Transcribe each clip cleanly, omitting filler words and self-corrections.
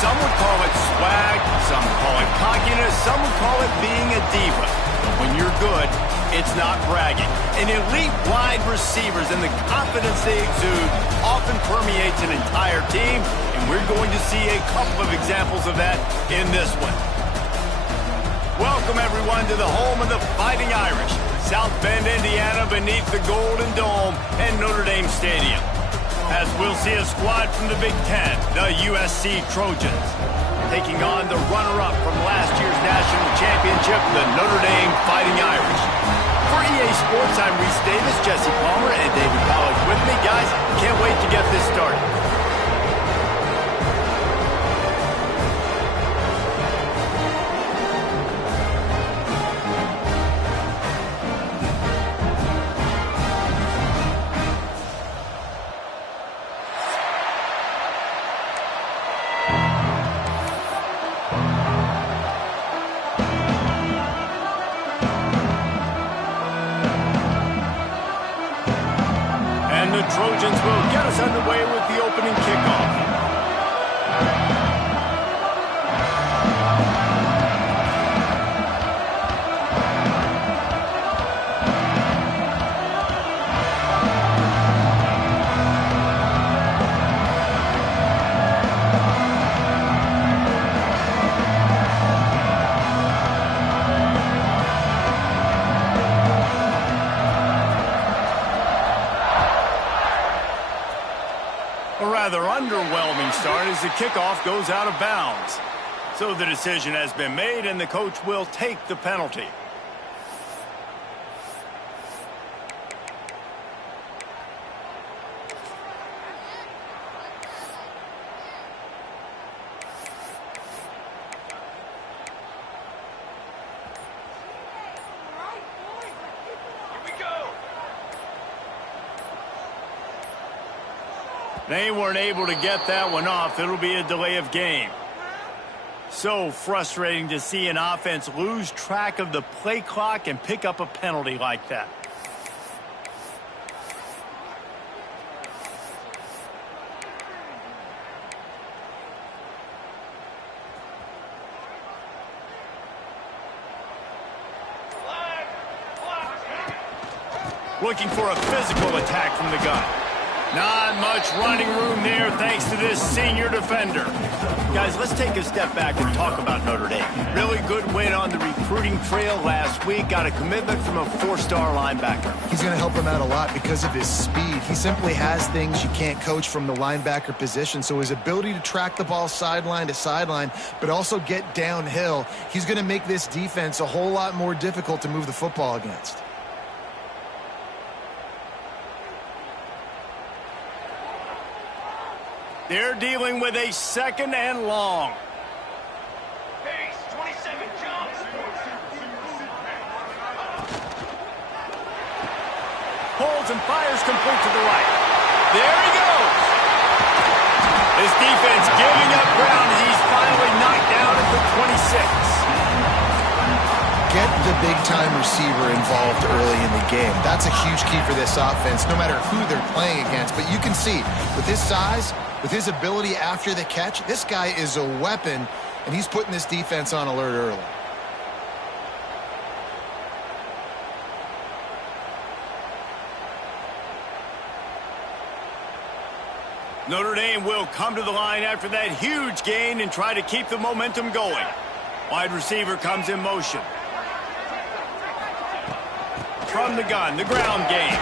Some would call it swag, some call it cockiness, some would call it being a diva. But when you're good, it's not bragging. An elite wide receivers and the confidence they exude often permeates an entire team, and we're going to see a couple of examples of that in this one. Welcome, everyone, to the home of the Fighting Irish, South Bend, Indiana, beneath the Golden Dome and Notre Dame Stadium. As we'll see a squad from the Big Ten, the USC Trojans, taking on the runner-up from last year's national championship, the Notre Dame Fighting Irish. For EA Sports, I'm Reese Davis, Jesse Palmer, and David Pollack with me. Guys, can't wait to get this started. The Trojans will get us underway with the opening kickoff. A rather underwhelming start as the kickoff goes out of bounds. So the decision has been made, and the coach will take the penalty. They weren't able to get that one off. It'll be a delay of game. So frustrating to see an offense lose track of the play clock and pick up a penalty like that. Looking for a physical attack from the gun. Not much running room there thanks to this senior defender. Guys, let's take a step back and talk about Notre Dame. Really good win on the recruiting trail last week. Got a commitment from a four-star linebacker. He's going to help him out a lot because of his speed. He simply has things you can't coach from the linebacker position. So his ability to track the ball sideline to sideline, but also get downhill, he's going to make this defense a whole lot more difficult to move the football against. They're dealing with a second and long. Pace, 27 jumps. Pulls and fires complete to the right. There he goes. This defense giving up ground as he's finally knocked down at the 26. Get the big-time receiver involved early in the game. That's a huge key for this offense, no matter who they're playing against. But you can see, with his size, with his ability after the catch, this guy is a weapon, and he's putting this defense on alert early. Notre Dame will come to the line after that huge gain and try to keep the momentum going. Wide receiver comes in motion. From the gun, the ground game.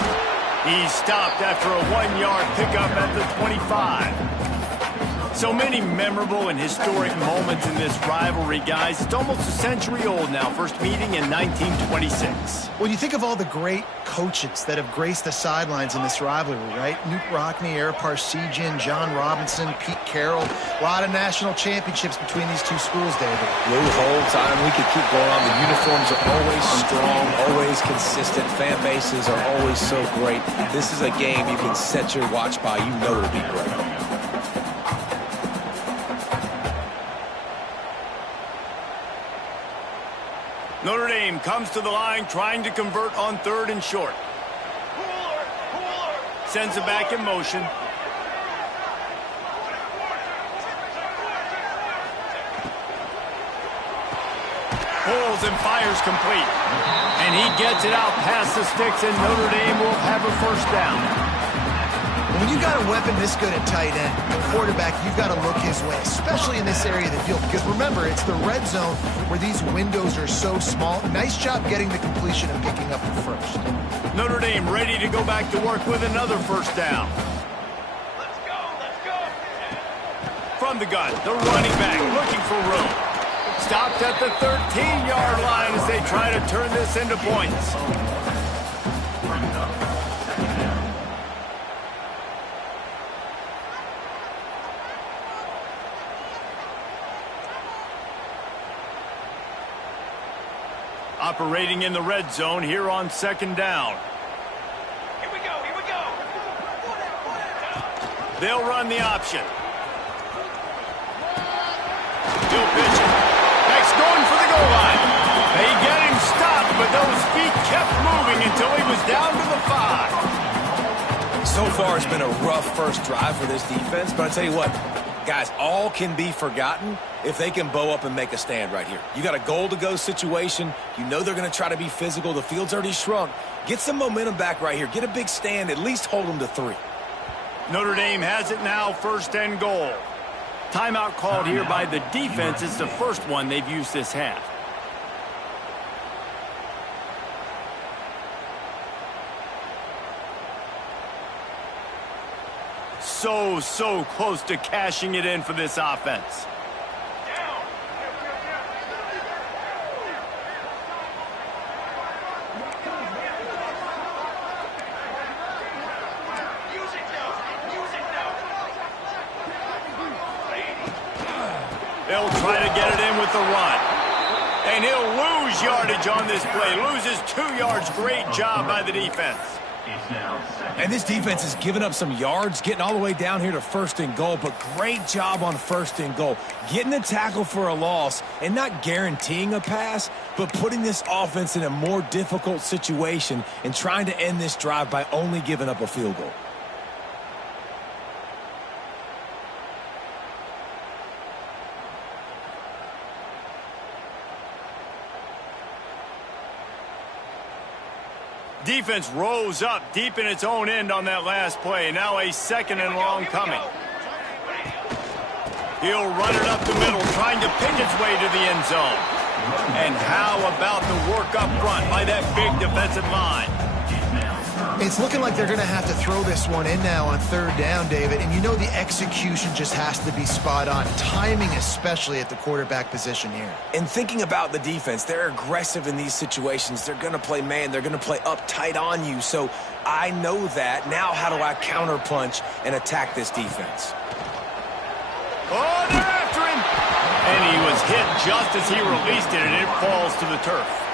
He's stopped after a 1-yard pickup at the 25. So many memorable and historic moments in this rivalry, guys. It's almost a century old now. First meeting in 1926. When you think of all the great coaches that have graced the sidelines in this rivalry, right? Newt Rockne, Ara Parseghian, John Robinson, Pete Carroll. A lot of national championships between these two schools, David. Lou, whole time we could keep going on. The uniforms are always strong, always consistent. Fan bases are always so great. This is a game you can set your watch by. You know it'll be great. Notre Dame comes to the line trying to convert on 3rd and short. Sends it back in motion. rolls and fires complete. And he gets it out past the sticks, and Notre Dame will have a first down. When you got a weapon this good at tight end, the quarterback, you've got to look his way, especially in this area of the field. Because remember, it's the red zone where these windows are so small. Nice job getting the completion and picking up the first. Notre Dame ready to go back to work with another first down. Let's go, let's go. From the gun, the running back looking for room. Stopped at the 13-yard line as they try to turn this into points. Operating in the red zone here on second down. Here we go, here we go. They'll run the option. Still pitching. Next going for the goal line. They get him stopped, but those feet kept moving until he was down to the 5. So far, it's been a rough first drive for this defense, but I tell you what, guys, all can be forgotten if they can bow up and make a stand right here. You got a goal-to-go situation. You know they're going to try to be physical. The field's already shrunk. Get some momentum back right here. Get a big stand. At least hold them to 3. Notre Dame has it now, first and goal. Timeout called here by the defense. It's the first one they've used this half. So close to cashing it in for this offense. Down. Use it now. Use it now. They'll try to get it in with the run. And he'll lose yardage on this play. Loses 2 yards. Great job by the defense. And this defense has given up some yards, getting all the way down here to first and goal, but great job on first and goal. Getting the tackle for a loss and not guaranteeing a pass, but putting this offense in a more difficult situation and trying to end this drive by only giving up a field goal. Defense rose up deep in its own end on that last play. Now a second and long coming. He'll run it up the middle, trying to pick its way to the end zone. And how about the work up front by that big defensive line? It's looking like they're going to have to throw this one in now on third down, David. And you know the execution just has to be spot on. Timing especially at the quarterback position here. And thinking about the defense, they're aggressive in these situations. They're going to play man. They're going to play up tight on you. So I know that. Now how do I counterpunch and attack this defense? Oh, they're after him! And he was hit just as he released it, and it falls to the turf.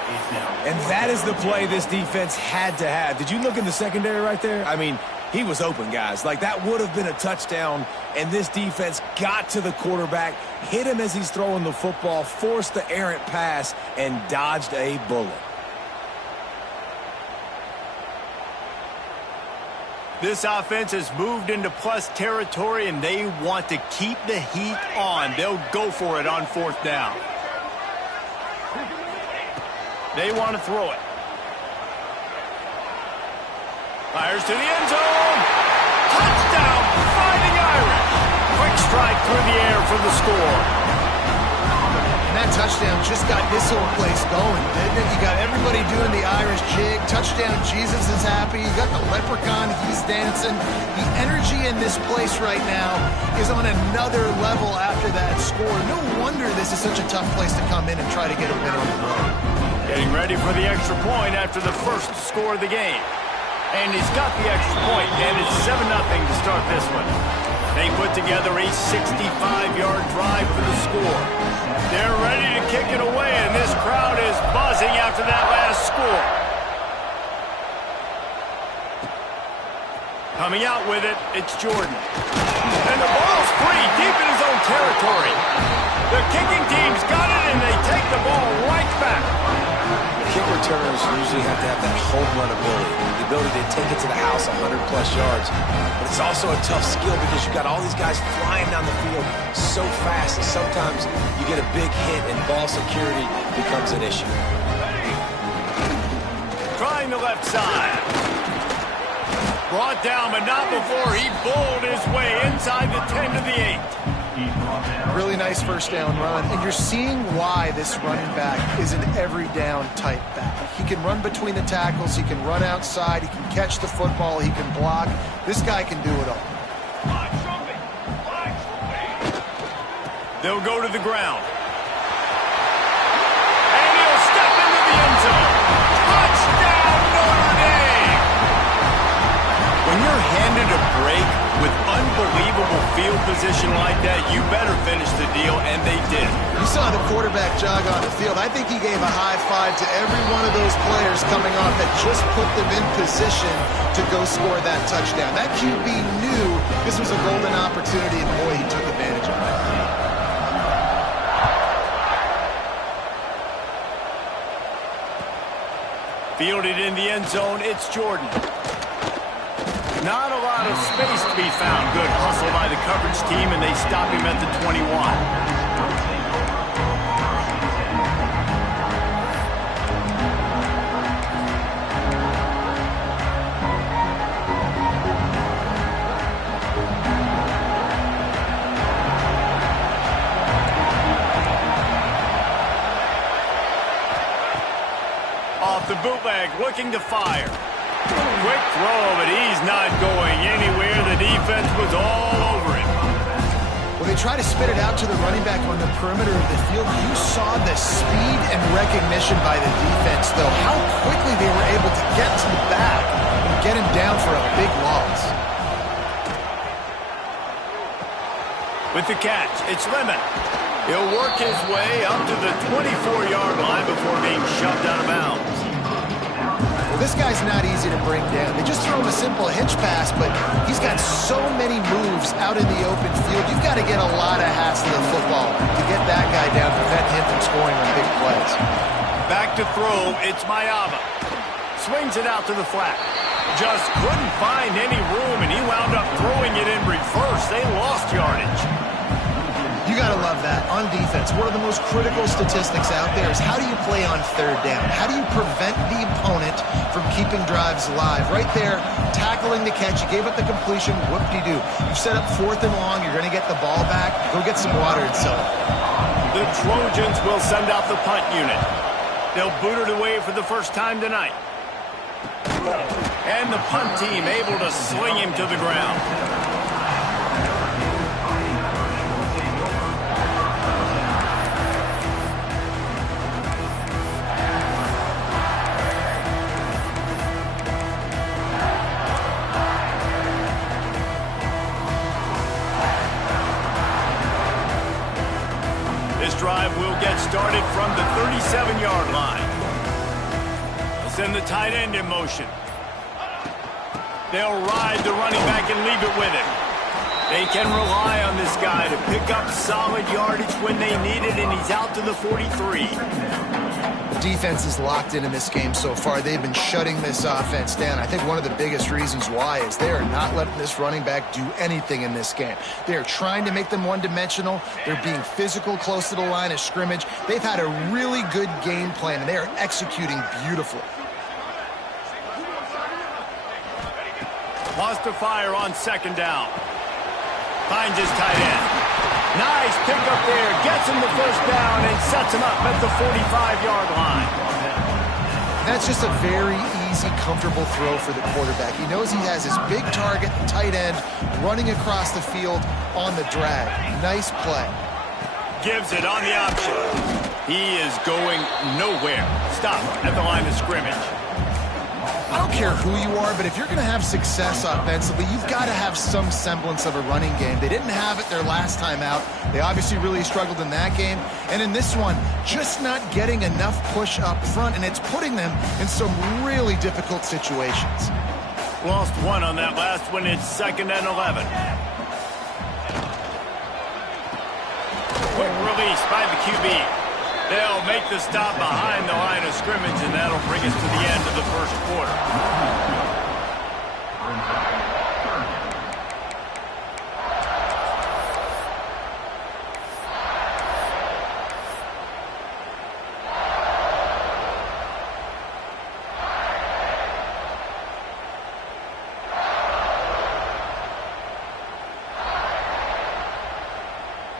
And that is the play this defense had to have. Did you look in the secondary right there? I mean, he was open, guys. Like, that would have been a touchdown, and this defense got to the quarterback, hit him as he's throwing the football, forced the errant pass, and dodged a bullet. This offense has moved into plus territory, and they want to keep the heat on. They'll go for it on fourth down. They want to throw it. Fires to the end zone. Touchdown, Fighting Irish. Quick strike through the air for the score. And that touchdown just got this whole place going, didn't it? You got everybody doing the Irish jig. Touchdown, Jesus is happy. You got the leprechaun, he's dancing. The energy in this place right now is on another level after that score. No wonder this is such a tough place to come in and try to get a win on the road. Getting ready for the extra point after the first score of the game. And he's got the extra point, and it's 7-0 to start this one. They put together a 65-yard drive for the score. They're ready to kick it away, and this crowd is buzzing after that last score. Coming out with it, it's Jordan. And the ball's free, deep in his own territory. The kicking team's got it, and they take the ball right back. The kick returners usually have to have that home run ability, the ability to take it to the house 100-plus yards. But it's also a tough skill because you've got all these guys flying down the field so fast that sometimes you get a big hit and ball security becomes an issue. Trying the left side. Brought down, but not before he bowled his way inside the 10 to the 8. Really nice first down run, and you're seeing why this running back is an every down type back. He can run between the tackles, he can run outside, he can catch the football, he can block. This guy can do it all. They'll go to the ground. And he'll step into the end zone. Touchdown, Notre Dame! When you're handed a break with unbelievable field position like that, you better finish the deal, and they did. You saw the quarterback jog on the field. I think he gave a high five to every one of those players coming off that just put them in position to go score that touchdown. That QB knew this was a golden opportunity, and boy, he took advantage of it. Fielded in the end zone, it's Jordan. Not a lot of space to be found. Good hustle by the coverage team, and they stop him at the 21. Off the bootleg, looking to fire. Quick throw, but he's not going anywhere. The defense was all over him. When they try to spit it out to the running back on the perimeter of the field, you saw the speed and recognition by the defense, though, how quickly they were able to get to the back and get him down for a big loss. With the catch, it's Lemon. He'll work his way up to the 24-yard line before being shoved out of bounds. Well, this guy's not easy to bring down. They just throw him a simple hitch pass, but he's got so many moves out in the open field. You've got to get a lot of hats to the football to get that guy down, prevent him from scoring on big plays. Back to throw, it's Mayava. Swings it out to the flat. Just couldn't find any room, and he wound up throwing it in reverse. They lost yardage. You got to love that. On defense, one of the most critical statistics out there is how do you play on third down? How do you prevent the opponent from keeping drives alive? Right there, tackling the catch. You gave up the completion. Whoop-de-doo. You've set up 4th and long. You're going to get the ball back. Go get some water and sell it. The Trojans will send out the punt unit. They'll boot it away for the first time tonight. And the punt team able to sling him to the ground. This drive will get started from the 37-yard line. They'll send the tight end in motion. They'll ride the running back and leave it with him. They can rely on this guy to pick up solid yardage when they need it, and he's out to the 43. The defense is locked in this game so far. They've been shutting this offense down. I think one of the biggest reasons why is they are not letting this running back do anything in this game. They are trying to make them one-dimensional. They're being physical close to the line of scrimmage. They've had a really good game plan, and they are executing beautifully. Wants to fire on 2nd down. Finds his tight end. Nice pickup there. Gets him the 1st down and sets him up at the 45-yard line. That's just a very easy, comfortable throw for the quarterback. He knows he has his big target, the tight end, running across the field on the drag. Nice play. Gives it on the option. He is going nowhere. Stop at the line of scrimmage. I don't care who you are, but if you're going to have success offensively, you've got to have some semblance of a running game. They didn't have it their last time out. They obviously really struggled in that game. And in this one, just not getting enough push up front, and it's putting them in some really difficult situations. Lost one on that last one. It's 2nd and 11. Quick release by the QB. They'll make the stop behind the line of scrimmage, and that'll bring us to the end of the first quarter.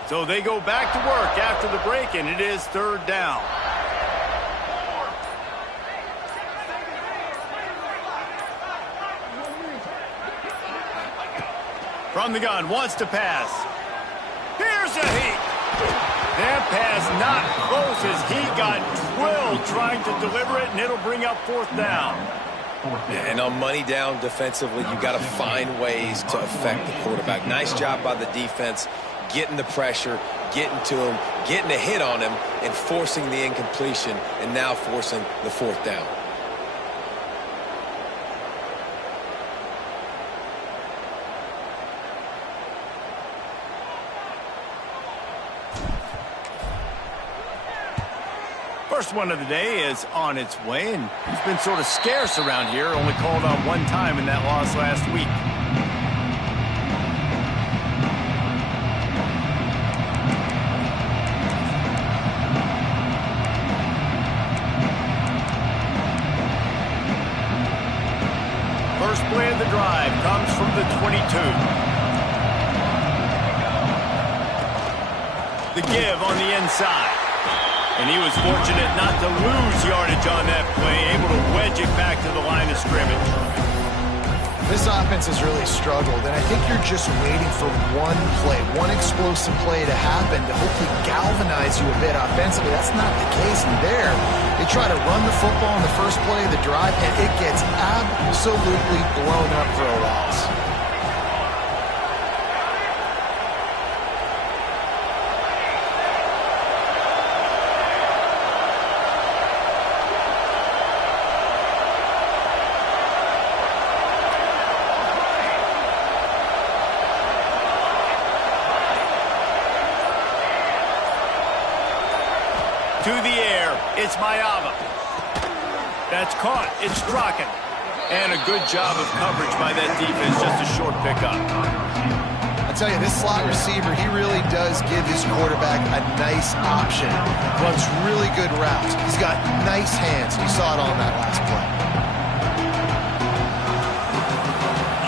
So they go back to work after the break, and it is third down. From the gun, wants to pass. Here's a heat. That pass not close as he got drilled trying to deliver it, and it'll bring up fourth down. Yeah, and on money down defensively, you got to find ways to affect the quarterback. Nice job by the defense, getting the pressure, getting to him, getting a hit on him, and forcing the incompletion, and now forcing the fourth down. First one of the day is on its way, and he's been sort of scarce around here, only called on one time in that loss last week. First play of the drive comes from the 22. The give on the inside. And he was fortunate not to lose yardage on that play, able to wedge it back to the line of scrimmage. This offense has really struggled, and I think you're just waiting for one play, one explosive play to happen to hopefully galvanize you a bit offensively. That's not the case in there. They try to run the football in the first play of the drive, and it gets absolutely blown up for a loss. To the air, it's Mayava. That's caught, it's Strachan. And a good job of coverage by that defense, just a short pickup. I tell you, this slot receiver, he really does give his quarterback a nice option. Runs really good routes. He's got nice hands. You saw it on that last play.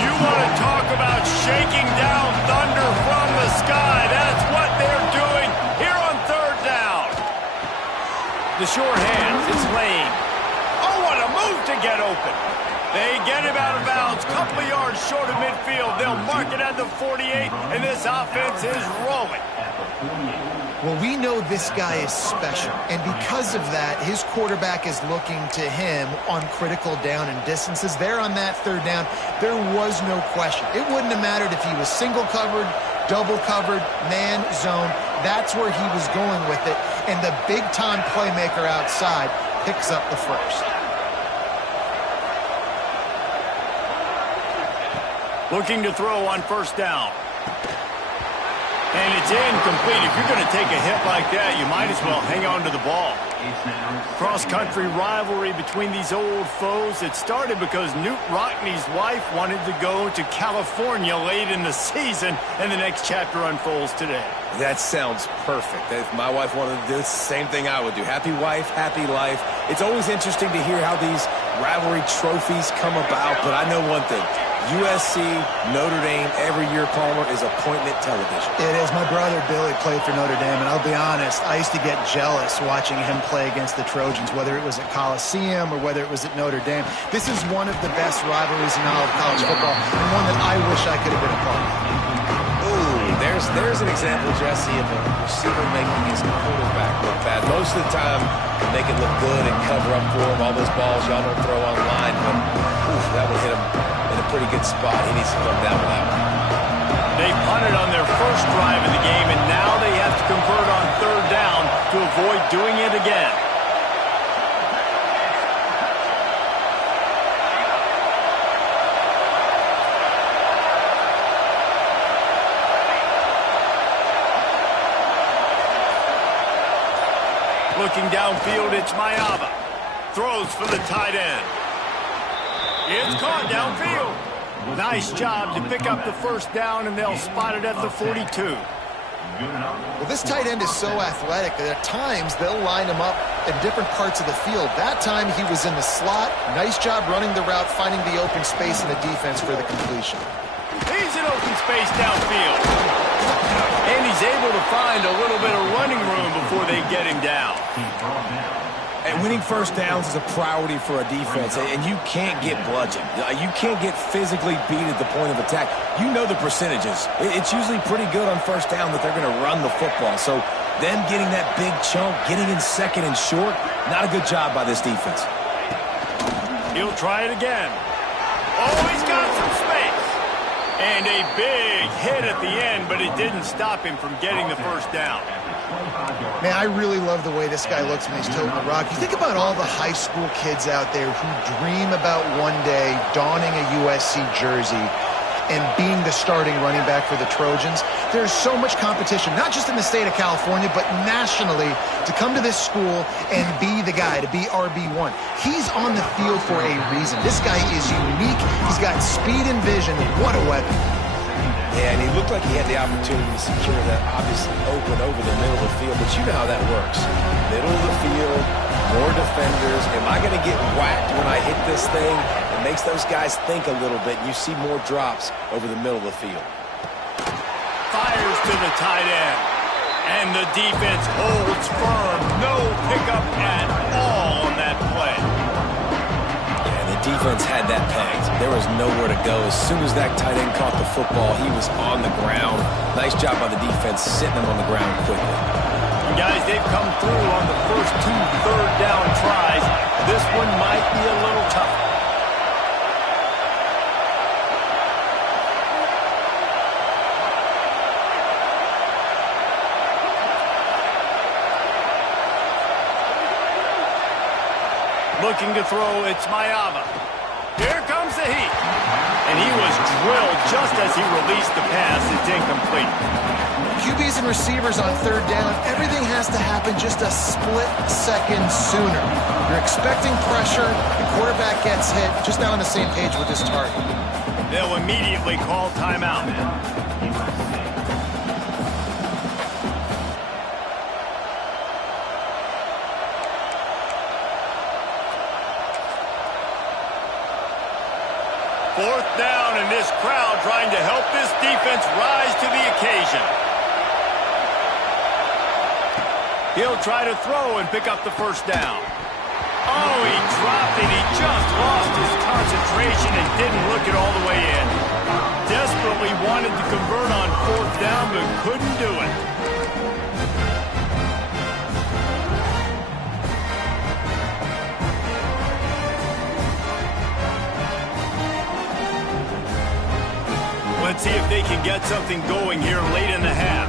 You want to talk about shaking down thunder from the sky. That's what they're doing here on third down. The short hands, it's Lane. Oh, what a move to get open. They get him out of bounds, couple of yards short of midfield. They'll mark it at the 48, and this offense is rolling. Well, we know this guy is special, and because of that, his quarterback is looking to him on critical down and distances. There on that third down, there was no question. It wouldn't have mattered if he was single covered, double covered, man, zone. That's where he was going with it, and the big-time playmaker outside picks up the first. Looking to throw on first down. And it's incomplete. If you're going to take a hit like that, you might as well hang on to the ball. Cross-country rivalry between these old foes. It started because Newt Rockney's wife wanted to go to California late in the season, and the next chapter unfolds today. That sounds perfect. If my wife wanted to do the same thing I would do. Happy wife, happy life. It's always interesting to hear how these rivalry trophies come about, but I know one thing. USC, Notre Dame, every year, Palmer, is appointment television. It is. My brother Billy played for Notre Dame, and I'll be honest, I used to get jealous watching him play against the Trojans, whether it was at Coliseum or whether it was at Notre Dame. This is one of the best rivalries in all of college football, and one that I wish I could have been a part of. Ooh, there's an example, Jesse, of a receiver making his quarterback look bad. Most of the time, they make it look good and cover up for him. All those balls y'all don't throw online, but oof, that would hit him in a pretty good spot. He needs to come down with that one. They punted on their first drive of the game, and now they have to convert on third down to avoid doing it again. Looking downfield, it's Mayava. Throws for the tight end. It's caught downfield. Nice job to pick up the first down, and they'll spot it at the 42. Well, this tight end is so athletic that at times they'll line him up in different parts of the field. That time he was in the slot. Nice job running the route, finding the open space in the defense for the completion. He's in open space downfield. And he's able to find a little bit of running room before they get him down. And winning first downs is a priority for a defense, and you can't get bludgeoned. You can't get physically beat at the point of attack. You know the percentages. It's usually pretty good on first down that they're going to run the football. So them getting that big chunk, getting in second and short, not a good job by this defense. He'll try it again. Oh, he's got some space. And a big hit at the end, but it didn't stop him from getting the first down. Man, I really love the way this guy looks when he's toting the rock. You think about all the high school kids out there who dream about one day donning a USC jersey and being the starting running back for the Trojans. There's so much competition, not just in the state of California, but nationally, to come to this school and be the guy, to be RB1. He's on the field for a reason. This guy is unique. He's got speed and vision. What a weapon. Yeah, and he looked like he had the opportunity to secure that obviously open over the middle of the field, but you know how that works. Middle of the field, more defenders. Am I going to get whacked when I hit this thing? It makes those guys think a little bit. You see more drops over the middle of the field. Fires to the tight end. And the defense holds firm. No pickup at all on that play. Defense had that pegged. There was nowhere to go. As soon as that tight end caught the football, he was on the ground. Nice job by the defense sitting him on the ground quickly. And guys, they've come through on the first 2 third-down tries. This one might be a little tough. Looking to throw, it's Mayava. Here comes the heat. And he was drilled just as he released the pass. It's incomplete. QBs and receivers on third down, everything has to happen just a split second sooner. You're expecting pressure, the quarterback gets hit, just not on the same page with his target. They'll immediately call timeout. Fourth down, and this crowd trying to help this defense rise to the occasion. He'll try to throw and pick up the first down. Oh, he dropped it. He just lost his concentration and didn't look it all the way in. Desperately wanted to convert on fourth down, but couldn't do it. Let's see if they can get something going here late in the half.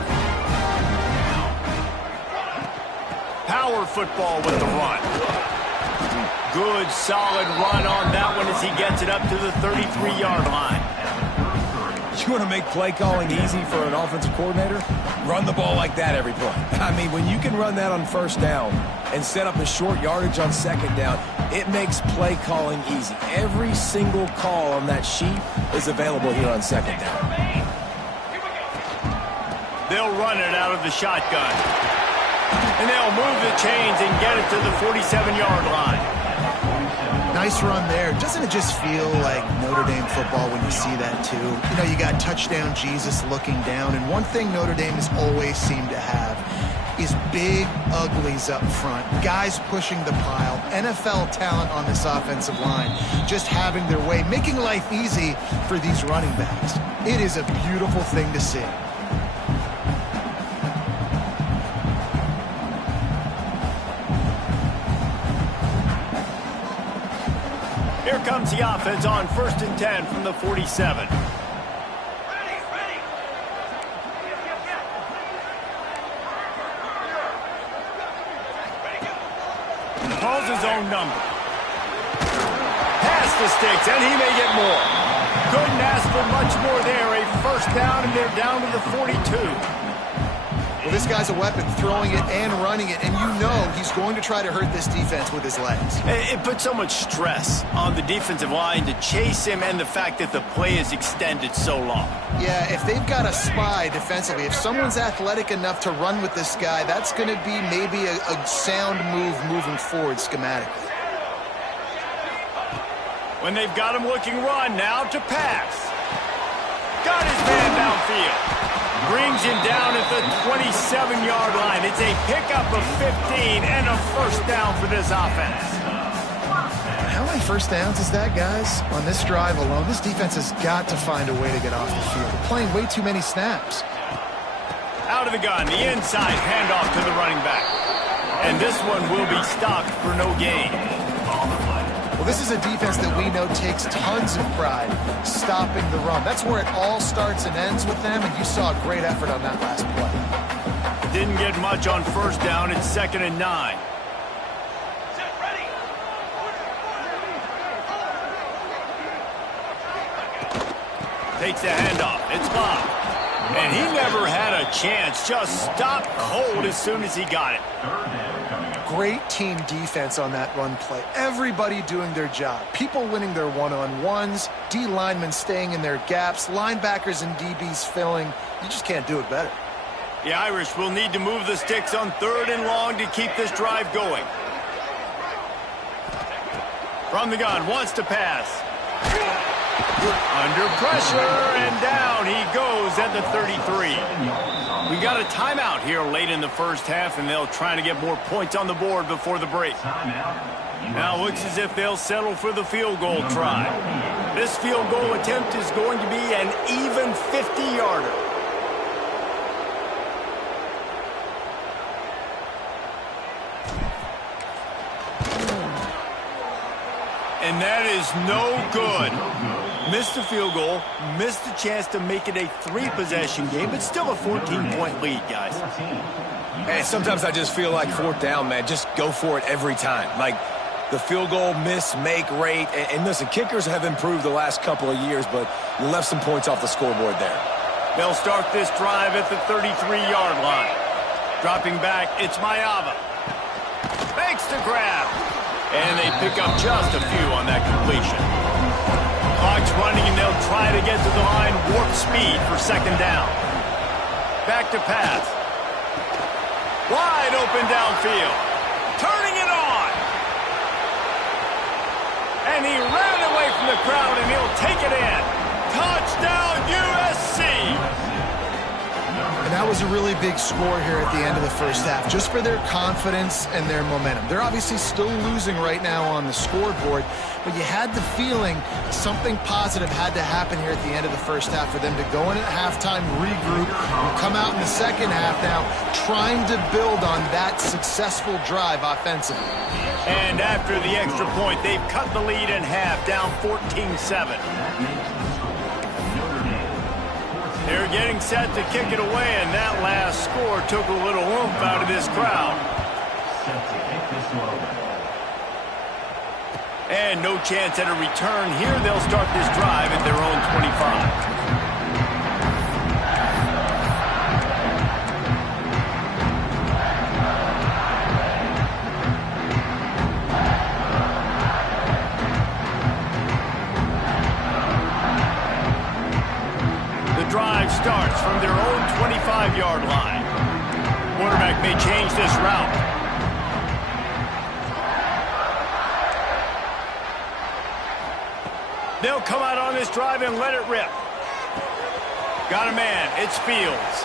Power football with the run. Good, solid run on that one as he gets it up to the 33-yard line. You want to make play calling easy for an offensive coordinator? Run the ball like that every play. I mean, when you can run that on first down and set up a short yardage on second down, it makes play calling easy. Every single call on that sheet is available here on second down. They'll run it out of the shotgun. And they'll move the chains and get it to the 47-yard line. Nice run there. Doesn't it just feel like Notre Dame football when you see that too? You know, you got touchdown Jesus looking down, and one thing Notre Dame has always seemed to have is big uglies up front, guys pushing the pile, NFL talent on this offensive line, just having their way, making life easy for these running backs. It is a beautiful thing to see. Here comes the offense on 1st and 10 from the 47. Ready, ready. Calls his own number. Pass the sticks, and he may get more. Couldn't ask for much more there. A first down, and they're down to the 42. Well, this guy's a weapon, throwing it and running it, and you know he's going to try to hurt this defense with his legs. It puts so much stress on the defensive line to chase him, and the fact that the play is extended so long. Yeah, if they've got a spy defensively, if someone's athletic enough to run with this guy, that's going to be maybe a sound move moving forward schematically. When they've got him looking run, now to pass. Got his man downfield. Brings him down at the 27-yard line. It's a pickup of 15 and a first down for this offense. How many first downs is that, guys? On this drive alone, this defense has got to find a way to get off the field. They're playing way too many snaps. Out of the gun, the inside handoff to the running back. And this one will be stopped for no gain. Well, this is a defense that we know takes tons of pride stopping the run. That's where it all starts and ends with them, and you saw a great effort on that last play. Didn't get much on first down. It's 2nd and 9. Takes the handoff. It's blocked. And he never had a chance. Just stopped cold as soon as he got it. Great team defense on that run play. Everybody doing their job. People winning their one-on-ones, D linemen staying in their gaps, linebackers and DBs filling. You just can't do it better. The Irish will need to move the sticks on 3rd and long to keep this drive going. From the gun, wants to pass. Under pressure, and down he goes at the 33. We got a timeout here late in the first half, and they'll try to get more points on the board before the break. Now looks as if they'll settle for the field goal try. This field goal attempt is going to be an even 50-yarder. And that is no good. Missed the field goal, missed the chance to make it a 3-possession game, but still a 14-point lead, guys. Hey, sometimes I just feel like 4th down, man. Just go for it every time. Like the field goal miss, make rate. And listen, kickers have improved the last couple of years, but you left some points off the scoreboard there. They'll start this drive at the 33-yard line. Dropping back, it's Maiava. Makes the grab. And they pick up just a few on that completion. Clock's running, and they'll try to get to the line warp speed for 2nd down. Back to pass. Wide open downfield. Turning it on. And he ran away from the crowd, and he'll take it in. Touchdown, USC! And that was a really big score here at the end of the first half, just for their confidence and their momentum. They're obviously still losing right now on the scoreboard, but you had the feeling something positive had to happen here at the end of the first half for them to go in at halftime, regroup, and come out in the second half now trying to build on that successful drive offensively. And after the extra point, they've cut the lead in half, down 14-7. They're getting set to kick it away, and that last score took a little oomph out of this crowd. And no chance at a return here. They'll start this drive at their own 25. Drive starts from their own 25-yard line. Quarterback may change this route. They'll come out on this drive and let it rip. Got a man. It's Fields.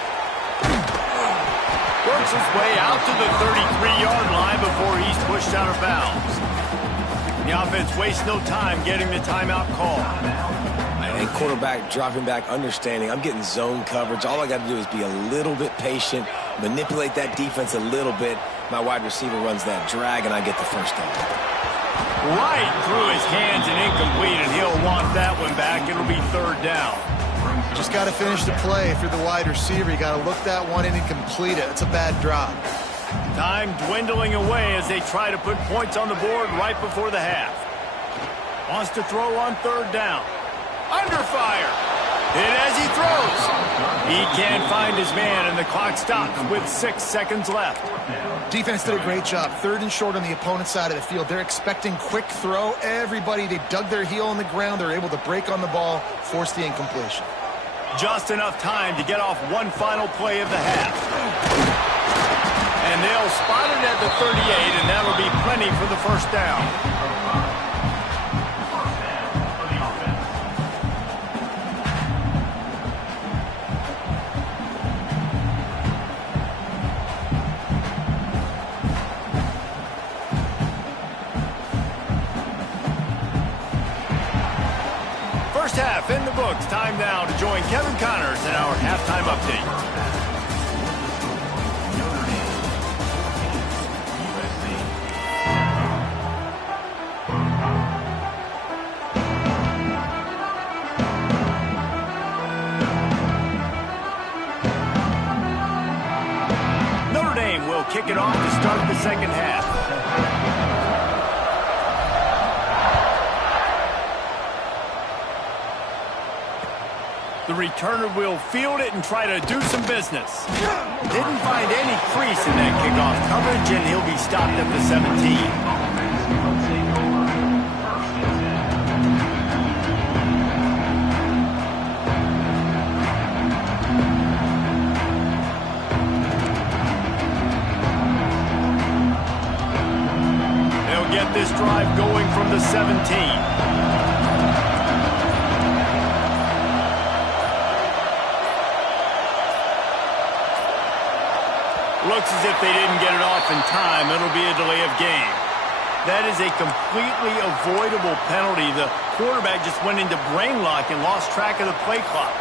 Works his way out to the 33-yard line before he's pushed out of bounds. The offense wastes no time getting the timeout call. And quarterback dropping back, understanding I'm getting zone coverage. All I got to do is be a little bit patient, manipulate that defense a little bit. My wide receiver runs that drag, and I get the first down. Right through his hands and incomplete, and he'll want that one back. It'll be 3rd down. Just got to finish the play for the wide receiver. You got to look that one in and complete it. It's a bad drop. Time dwindling away as they try to put points on the board right before the half. Wants to throw on 3rd down. Under fire. Hit as he throws. He can't find his man, and the clock stops with 6 seconds left. Defense did a great job. 3rd and short on the opponent's side of the field. They're expecting quick throw. Everybody, they dug their heel on the ground. They're able to break on the ball, force the incompletion. Just enough time to get off one final play of the half. And they'll spot it at the 38, and that'll be plenty for the first down. First half in the books. Time now to join Kevin Connors in our halftime update. Notre Dame will kick it off to start the second half. The returner will field it and try to do some business. Didn't find any crease in that kickoff coverage, and he'll be stopped at the 17. They'll get this drive going from the 17. Looks as if they didn't get it off in time. It'll be a delay of game. That is a completely avoidable penalty. The quarterback just went into brain lock and lost track of the play clock.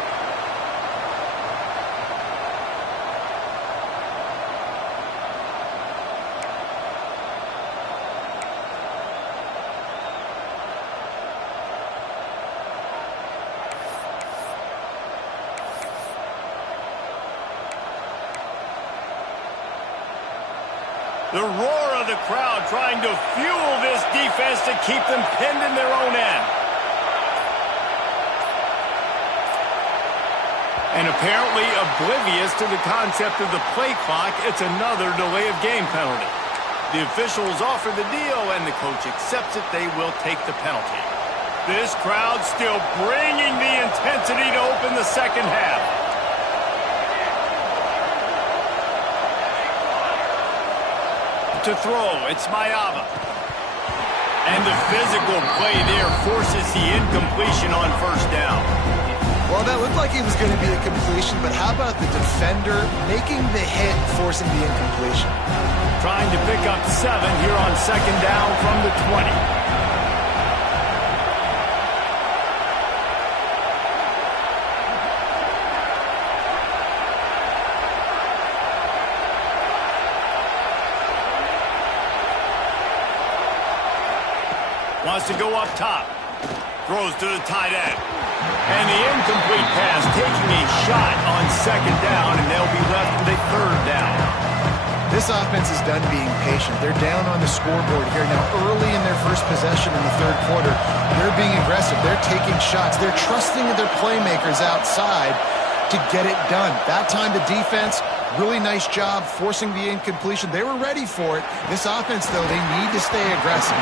The roar of the crowd trying to fuel this defense to keep them pinned in their own end. And apparently oblivious to the concept of the play clock, it's another delay of game penalty. The officials offer the deal, and the coach accepts it. They will take the penalty. This crowd still bringing the intensity to open the second half. To throw, it's Mayava. And the physical play there forces the incompletion on first down. Well, that looked like it was going to be a completion, but how about the defender making the hit, forcing the incompletion? Trying to pick up 7 here on second down from the 20. Wants to go up top. Throws to the tight end. And the incomplete pass taking a shot on second down, and they'll be left with a third down. This offense is done being patient. They're down on the scoreboard here. Now, early in their first possession in the third quarter, they're being aggressive. They're taking shots. They're trusting their playmakers outside to get it done. That time, the defense, really nice job forcing the incompletion. They were ready for it. This offense, though, they need to stay aggressive.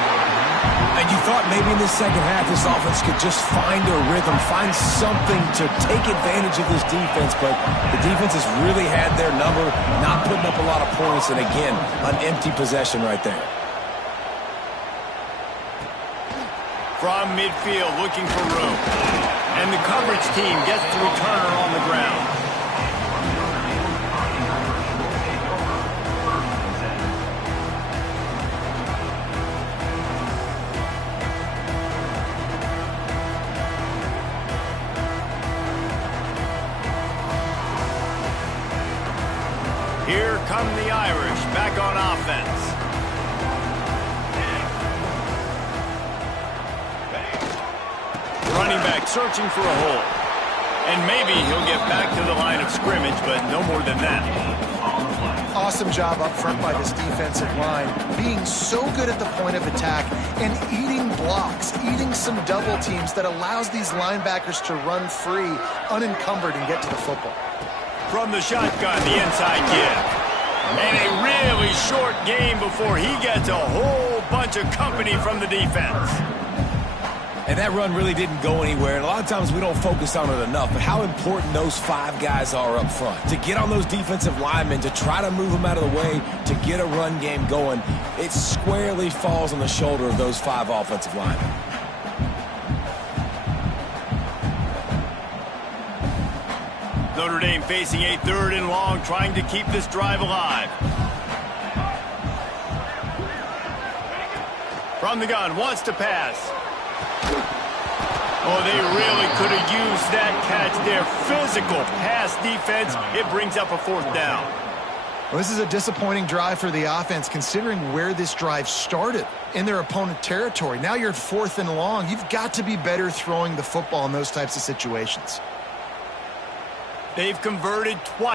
And you thought maybe in this second half this offense could just find a rhythm, find something to take advantage of this defense, but the defense has really had their number, not putting up a lot of points, and again, an empty possession right there. From midfield, looking for room. And the coverage team gets the returner on the ground. Here come the Irish back on offense. Running back searching for a hole. And maybe he'll get back to the line of scrimmage, but no more than that. Awesome job up front by this defensive line, being so good at the point of attack and eating blocks, eating some double teams that allows these linebackers to run free, unencumbered, and get to the football. From the shotgun, the inside give. And a really short game before he gets a whole bunch of company from the defense. And that run really didn't go anywhere. And a lot of times we don't focus on it enough, but how important those 5 guys are up front. To get on those defensive linemen, to try to move them out of the way, to get a run game going, it squarely falls on the shoulder of those 5 offensive linemen. Notre Dame facing a 3rd and long, trying to keep this drive alive. From the gun, wants to pass. Oh, they really could have used that catch there. Physical pass defense. It brings up a 4th down. Well, this is a disappointing drive for the offense, considering where this drive started, in their opponent territory. Now you're at 4th and long. You've got to be better throwing the football in those types of situations. They've converted twice.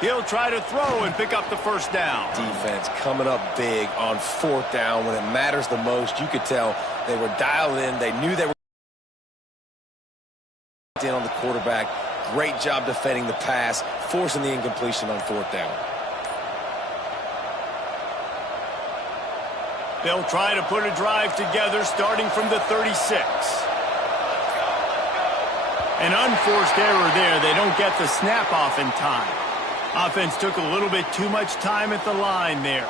He'll try to throw and pick up the 1st down. Defense coming up big on 4th down when it matters the most. You could tell they were dialed in. They knew they were in on the quarterback. Great job defending the pass, forcing the incompletion on 4th down. They'll try to put a drive together starting from the 36. An unforced error there. They don't get the snap off in time. Offense took a little bit too much time at the line there.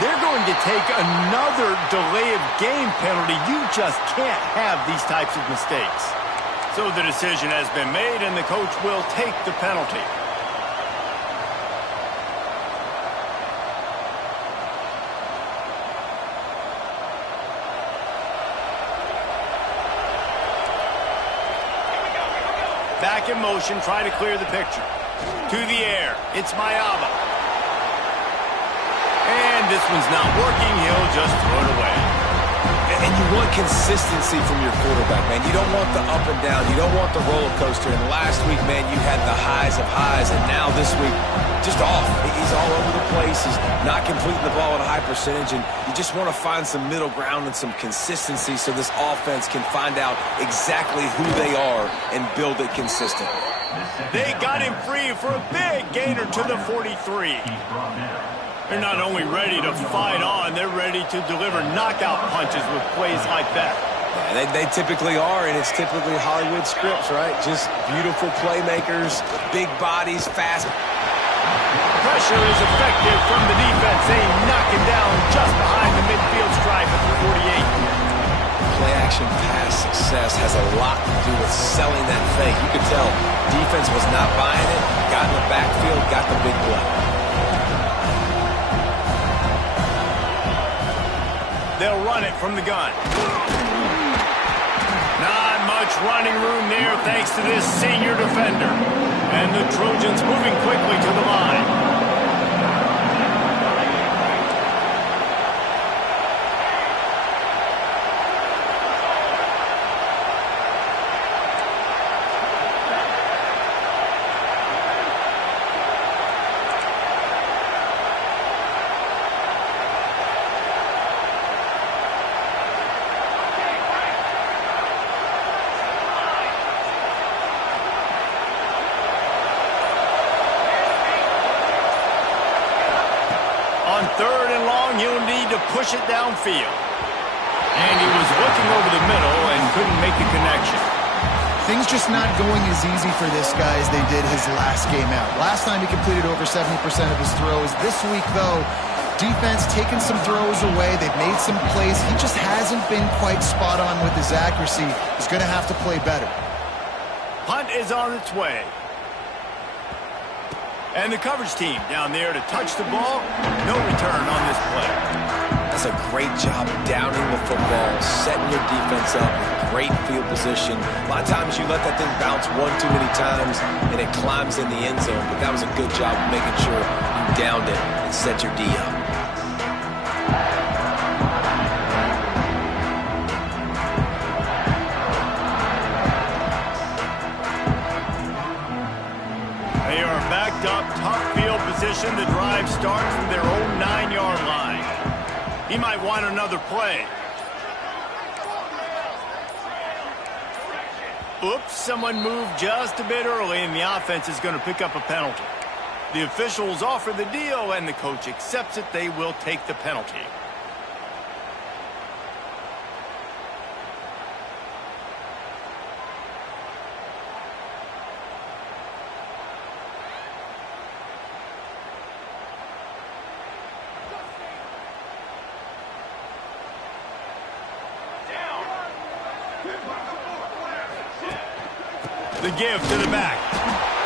They're going to take another delay of game penalty. You just can't have these types of mistakes. So the decision has been made, and the coach will take the penalty. Back in motion, try to clear the picture. To the air, it's Mayava. And this one's not working. He'll just throw it away. And you want consistency from your quarterback, man. You don't want the up and down. You don't want the roller coaster. And last week, man, you had the highs of highs. And now this week, just off. He's all over the place. He's not completing the ball at a high percentage. And you just want to find some middle ground and some consistency so this offense can find out exactly who they are and build it consistently. They got him free for a big gainer to the 43. They're not only ready to fight on, they're ready to deliver knockout punches with plays like that. Yeah, they typically are, and it's typically Hollywood scripts, right? Just beautiful playmakers, big bodies, fast. Pressure is effective from the defense. They knock him down just behind the midfield stripe at the 48. Play-action pass success has a lot to do with selling that fake. You could tell defense was not buying it, got in the backfield, got the big play. They'll run it from the gun. Not much running room there thanks to this senior defender. And the Trojans moving quickly to the line. On 3rd and long, he'll need to push it downfield. And he was looking over the middle and couldn't make the connection. Things just not going as easy for this guy as they did his last game out. Last time he completed over 70% of his throws. This week, though, defense taking some throws away. They've made some plays. He just hasn't been quite spot on with his accuracy. He's going to have to play better. Punt is on its way. And the coverage team down there to touch the ball. No return on this play. That's a great job downing the football, setting your defense up with great field position. A lot of times you let that thing bounce one too many times and it climbs in the end zone, but that was a good job of making sure you downed it and set your D up. They are backed up, tough field position. The drive starts from their own 9-yard line. He might want another play. Oops, someone moved just a bit early, and the offense is going to pick up a penalty. The officials offer the deal, and the coach accepts it. They will take the penalty. The give to the back.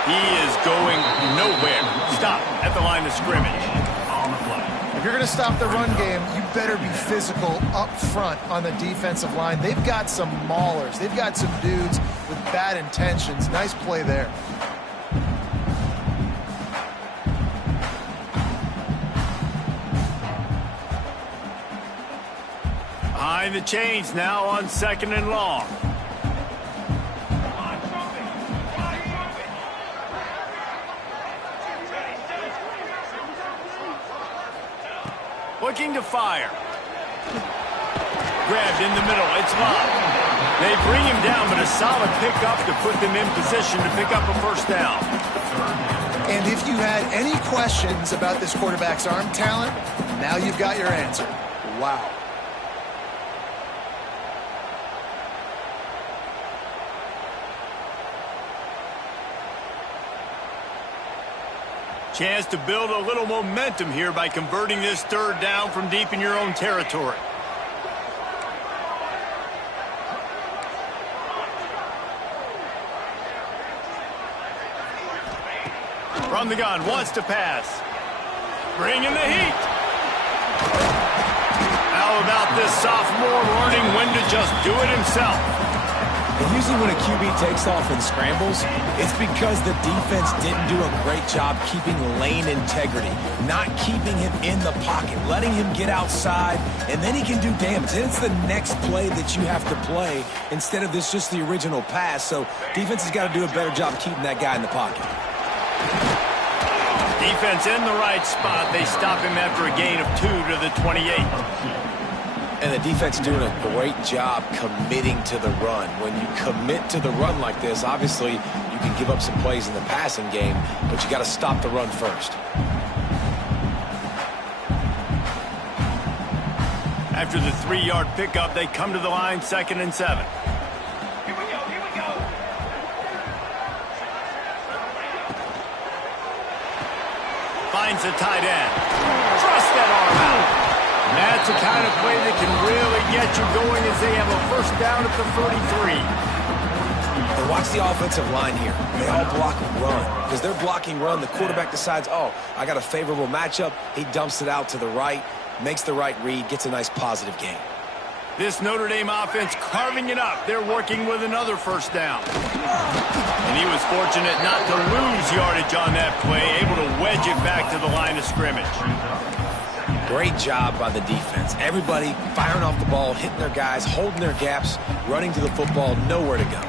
He is going nowhere. Stop at the line of scrimmage. On the play. If you're going to stop the run game, you better be physical up front on the defensive line. They've got some maulers. They've got some dudes with bad intentions. Nice play there. Behind the chains now on 2nd and long. Looking to fire. Grabbed in the middle. It's Love. They bring him down, but a solid pickup to put them in position to pick up a first down. And if you had any questions about this quarterback's arm talent, now you've got your answer. Wow. Chance to build a little momentum here by converting this 3rd down from deep in your own territory. From the gun, wants to pass. Bringing the heat. How about this sophomore learning when to just do it himself? And usually when a QB takes off and scrambles, it's because the defense didn't do a great job keeping lane integrity, not keeping him in the pocket, letting him get outside, and then he can do damage. And it's the next play that you have to play instead of this just the original pass. So defense has got to do a better job keeping that guy in the pocket. Defense in the right spot. They stop him after a gain of 2 to the 28. And the defense doing a great job committing to the run. When you commit to the run like this, obviously you can give up some plays in the passing game, but you got to stop the run first. After the 3-yard pickup, they come to the line, 2nd and 7. Here we go, here we go. Finds the tight end. Thrust that arm out. That's the kind of play that can really get you going as they have a first down at the 33. And watch the offensive line here. They all block run. Because they're blocking run, the quarterback decides, oh, I got a favorable matchup. He dumps it out to the right, makes the right read, gets a nice positive gain. This Notre Dame offense carving it up. They're working with another first down. And he was fortunate not to lose yardage on that play, able to wedge it back to the line of scrimmage. Great job by the defense. Everybody firing off the ball, hitting their guys, holding their gaps, running to the football, nowhere to go.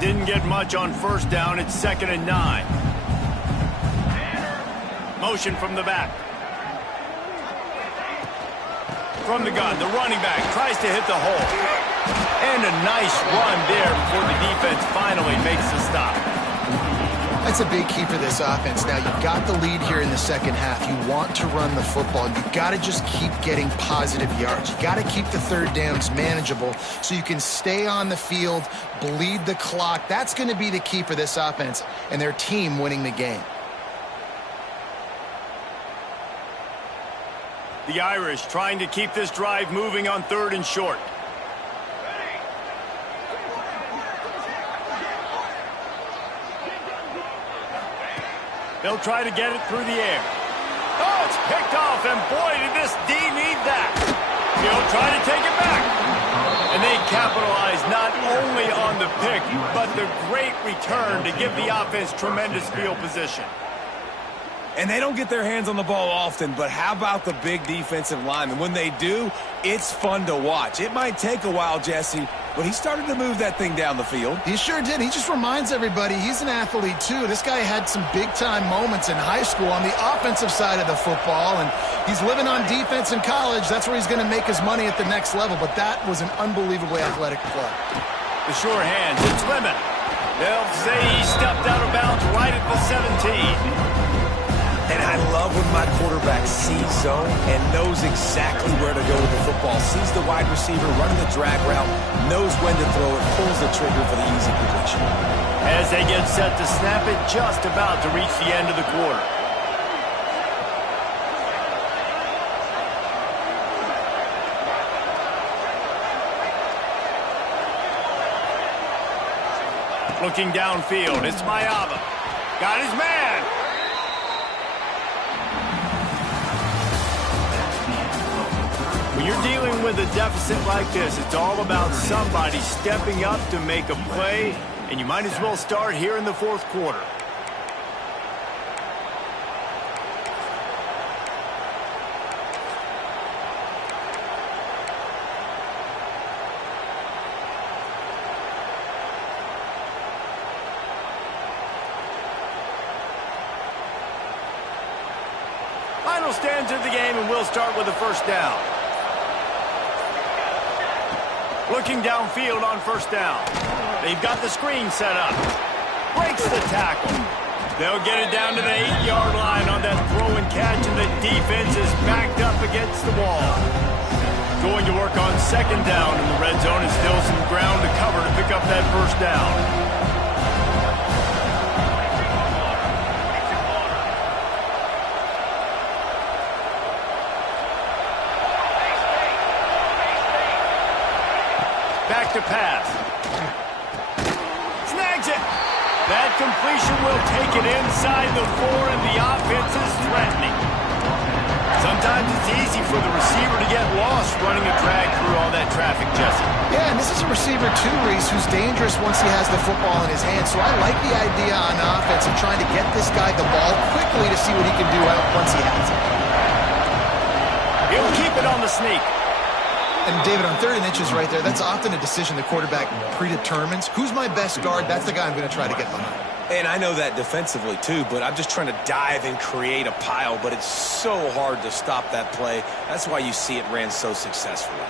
Didn't get much on first down. It's 2nd and 9. Motion from the back. From the gun, the running back tries to hit the hole. And a nice run there before the defense finally makes the stop. That's a big key for this offense. Now, you've got the lead here in the second half. You want to run the football. You've got to just keep getting positive yards. You've got to keep the third downs manageable so you can stay on the field, bleed the clock. That's going to be the key for this offense and their team winning the game. The Irish trying to keep this drive moving on 3rd and short. They'll try to get it through the air. Oh, it's picked off, and boy, did this D need that. He'll try to take it back. And they capitalize not only on the pick, but the great return to give the offense tremendous field position. And they don't get their hands on the ball often, but how about the big defensive linemen? When they do, it's fun to watch. It might take a while, Jesse, but he started to move that thing down the field. He sure did. He just reminds everybody he's an athlete, too. This guy had some big-time moments in high school on the offensive side of the football, and he's living on defense in college. That's where he's going to make his money at the next level, but that was an unbelievably athletic play. The sure hands, it's Lemon. They'll say he stepped out of bounds right at the 17. And I love when my quarterback sees zone and knows exactly where to go with the football. Sees the wide receiver running the drag route, knows when to throw it, pulls the trigger for the easy completion. As they get set to snap it, just about to reach the end of the quarter. Looking downfield, it's Mayava. Got his man. When you're dealing with a deficit like this, it's all about somebody stepping up to make a play, and you might as well start here in the 4th quarter. Final stands of the game, and we'll start with a 1st down. Looking downfield on 1st down. They've got the screen set up. Breaks the tackle. They'll get it down to the 8-yard line on that throw and catch, and the defense is backed up against the wall. Going to work on 2nd down in the red zone, and still some ground to cover to pick up that 1st down. Back to pass. Snags it. That completion will take it inside the 4, and the offense is threatening. Sometimes it's easy for the receiver to get lost running a drag through all that traffic, Jesse. Yeah, and this is a receiver too, Reese, who's dangerous once he has the football in his hands. So I like the idea on offense of trying to get this guy the ball quickly to see what he can do once he has it. He'll keep it on the sneak. And, David, on 3rd and inches right there, that's often a decision the quarterback predetermines. Who's my best guard? That's the guy I'm going to try to get behind. And I know that defensively, too, but I'm just trying to dive and create a pile, but it's so hard to stop that play. That's why you see it ran so successfully.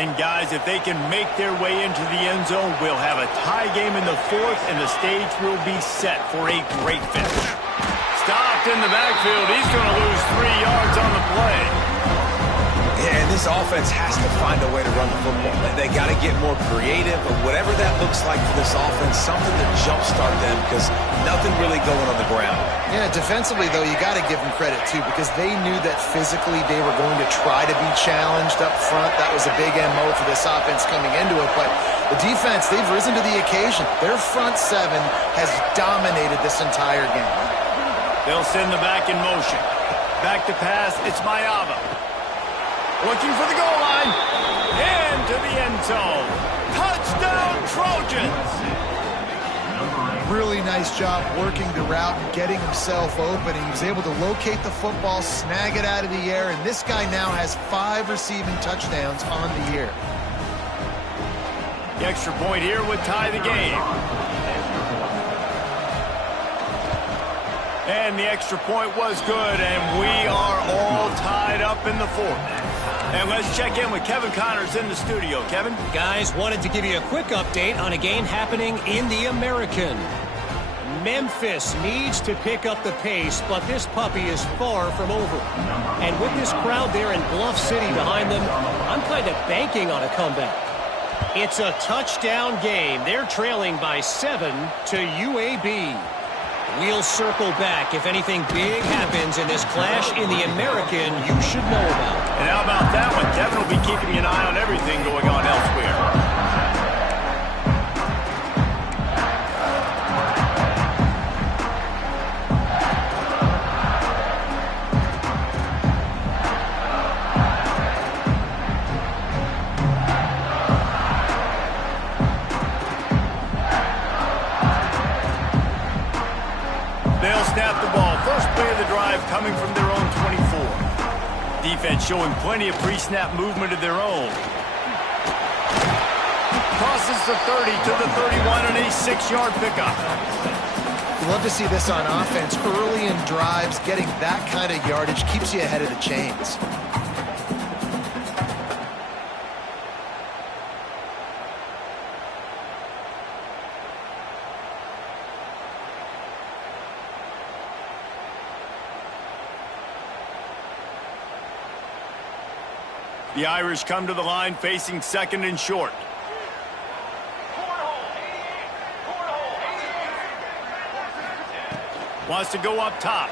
And, guys, if they can make their way into the end zone, we'll have a tie game in the 4th, and the stage will be set for a great finish. Stopped in the backfield. He's going to lose 3 yards on the play. Yeah, and this offense has to find a way to run the football. They got to get more creative, but whatever that looks like for this offense, something to jumpstart them because nothing really going on the ground. Yeah, defensively, though, you got to give them credit, too, because they knew that physically they were going to try to be challenged up front. That was a big MO for this offense coming into it. But the defense, they've risen to the occasion. Their front 7 has dominated this entire game. They'll send the back in motion. Back to pass, it's Mayava. Looking for the goal line. Into the end zone. Touchdown, Trojans! Really nice job working the route and getting himself open. He was able to locate the football, snag it out of the air, and this guy now has 5 receiving touchdowns on the year. The extra point here would tie the game. And the extra point was good, and we are all tied up in the fourth. And let's check in with Kevin Connors in the studio. Kevin? Guys, wanted to give you a quick update on a game happening in the American. Memphis needs to pick up the pace, but this puppy is far from over. And with this crowd there in Bluff City behind them, I'm kind of banking on a comeback. It's a touchdown game. They're trailing by 7 to UAB. We'll circle back if anything big happens in this clash in the American you should know about. And how about that one? Kevin will be keeping an eye on everything going on elsewhere. They'll snap the ball. First play of the drive coming from their own 24. Defense showing plenty of pre-snap movement of their own. Crosses the 30 to the 31 and a 6-yard pickup. You love to see this on offense. Early in drives, getting that kind of yardage keeps you ahead of the chains. The Irish come to the line facing second and short. Wants to go up top.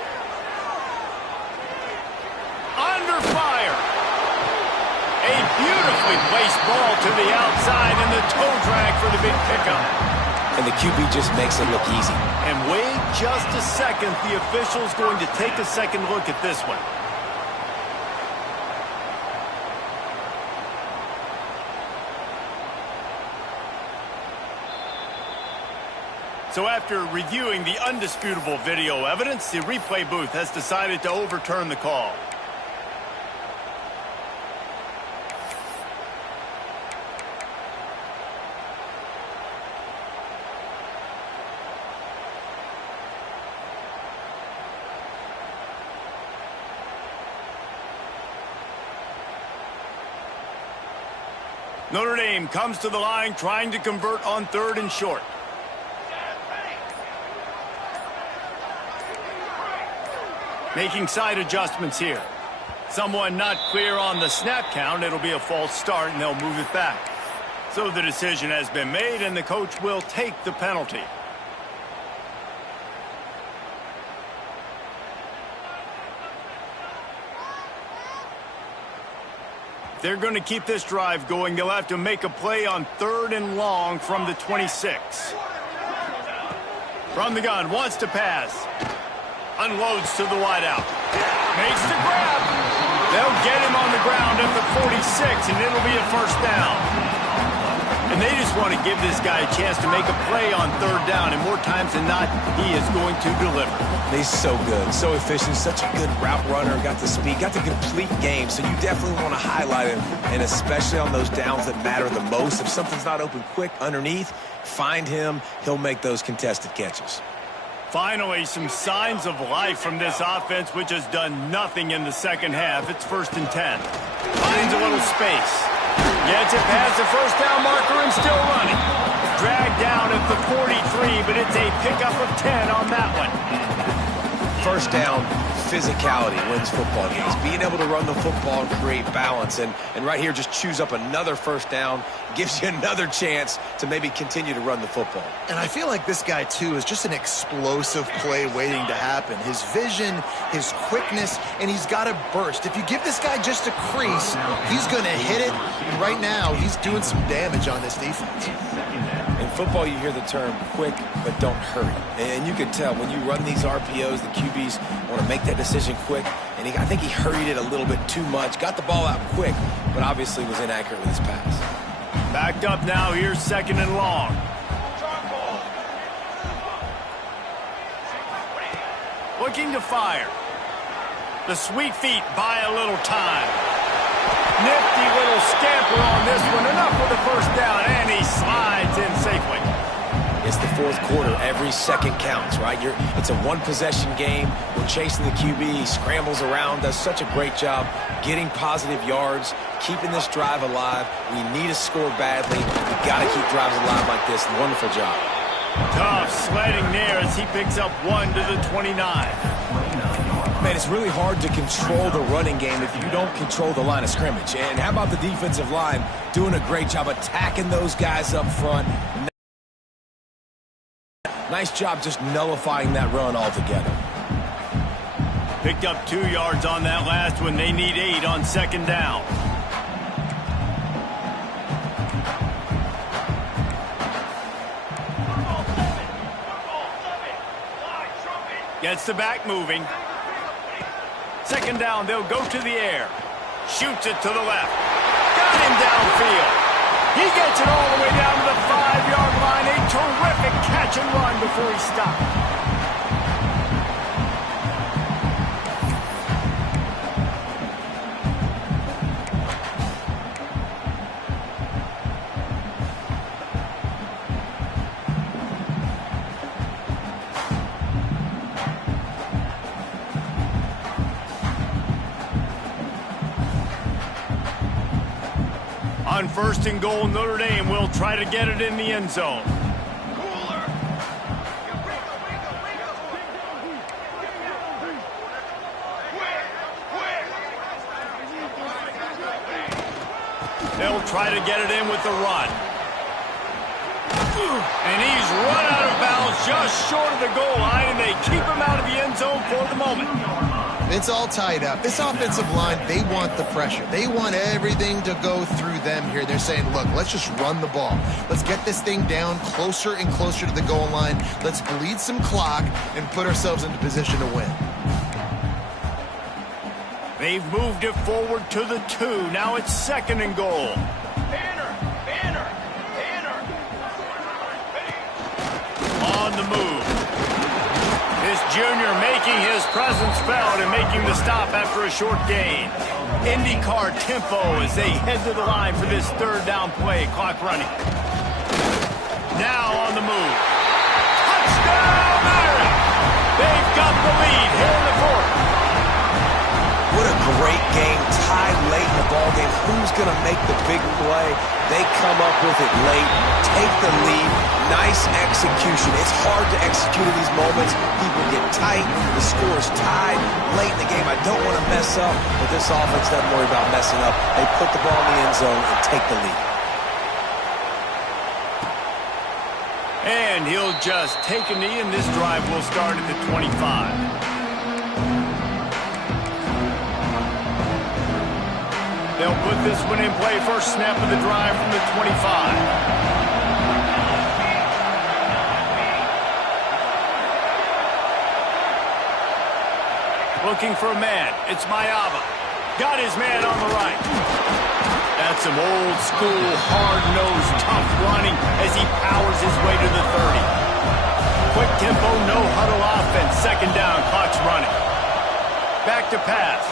Under fire. A beautifully placed ball to the outside and the toe drag for the big pickup. And the QB just makes it look easy. And wait just a second. The official's going to take a second look at this one. So after reviewing the undisputable video evidence, the replay booth has decided to overturn the call. Notre Dame comes to the line trying to convert on third and short. Making side adjustments here. Someone not clear on the snap count. It'll be a false start, and they'll move it back. So the decision has been made, and the coach will take the penalty. If they're going to keep this drive going, they'll have to make a play on third and long from the 26. From the gun, wants to pass. Unloads to the wideout. Makes the grab. They'll get him on the ground at the 46, and it'll be a first down. And they just want to give this guy a chance to make a play on third down, and more times than not, he is going to deliver. He's so good, so efficient, such a good route runner, got the speed, got the complete game, so you definitely want to highlight him, and especially on those downs that matter the most. If something's not open quick underneath, find him. He'll make those contested catches. Finally, some signs of life from this offense, which has done nothing in the second half. It's 1st and 10. Finds a little space. Gets it past the first down marker and still running. Dragged down at the 43, but it's a pickup of 10 on that one. First down, physicality wins football games. Being able to run the football and create balance. And right here, just choose up another first down. Gives you another chance to maybe continue to run the football. And I feel like this guy, too, is just an explosive play waiting to happen. His vision, his quickness, and he's got a burst. If you give this guy just a crease, he's going to hit it. And right now, he's doing some damage on this defense. In football, you hear the term quick, but don't hurry. And you can tell when you run these RPOs, the QBs want to make that decision quick. And I think he hurried it a little bit too much. Got the ball out quick, but obviously was inaccurate with his pass. Backed up now. Here's 2nd and long. Looking to fire. The sweet feet buy a little time. Nifty little scamper on this one. Enough for the first down, and he slides in safely. It's the fourth quarter, every second counts, right? It's a one-possession game. We're chasing the QB. He scrambles around, does such a great job getting positive yards, keeping this drive alive. We need to score badly. We got to keep drives alive like this. Wonderful job. Tough sledding there as he picks up 1 to the 29. Man, it's really hard to control the running game if you don't control the line of scrimmage. And how about the defensive line doing a great job attacking those guys up front? Nice job just nullifying that run altogether. Picked up 2 yards on that last one. They need 8 on second down. Gets the back moving. Second down, they'll go to the air. Shoots it to the left. Got him downfield. He gets it all the way down to the 5-yard line. A terrific catch and run before he stopped. On first and goal, Notre Dame will try to get it in the end zone. They'll try to get it in with the run. And he's run out of bounds just short of the goal line, and they keep him out of the end zone for the moment. It's all tied up. This offensive line, they want the pressure. They want everything to go through them here. They're saying, look, let's just run the ball. Let's get this thing down closer and closer to the goal line. Let's bleed some clock and put ourselves into position to win. They've moved it forward to the 2. Now it's second and goal. On the move. This junior making his presence felt and making the stop after a short gain. IndyCar tempo as they head to the line for this third down play. Clock running. Now on the move. Touchdown, Mary! They've got the lead here in the fourth. What a great game, tied late in the ball game. Who's going to make the big play? They come up with it late, take the lead. Nice execution. It's hard to execute in these moments. People get tight. The score is tied late in the game. I don't want to mess up, but this offense doesn't worry about messing up. They put the ball in the end zone and take the lead. And he'll just take a knee, and this drive will start at the 25. They'll put this one in play. First snap of the drive from the 25. Looking for a man. It's Mayava. Got his man on the right. That's some old school, hard-nosed, tough running as he powers his way to the 30. Quick tempo, no huddle offense. Second down, clock's running. Back to pass.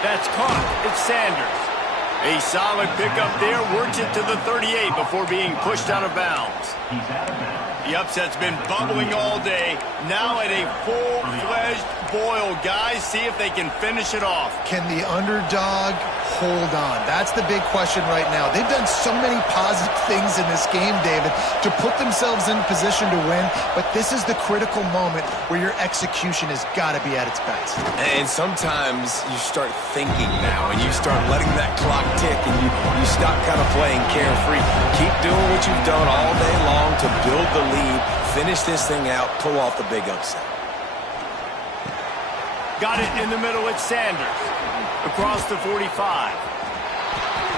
That's caught. It's Sanders. A solid pickup there. Works it to the 38 before being pushed out of bounds. The upset's been bubbling all day. Now at a full-fledged boil. Guys, see if they can finish it off. Can the underdog hold on? That's the big question right now. They've done so many positive things in this game, David, to put themselves in position to win, but this is the critical moment where your execution has got to be at its best. And sometimes you start thinking now, and you start letting that clock tick, and you stop kind of playing carefree. Keep doing what you've done all day long to build the lead, finish this thing out, pull off the big upset. Got it in the middle. It's Sanders. Across the 45.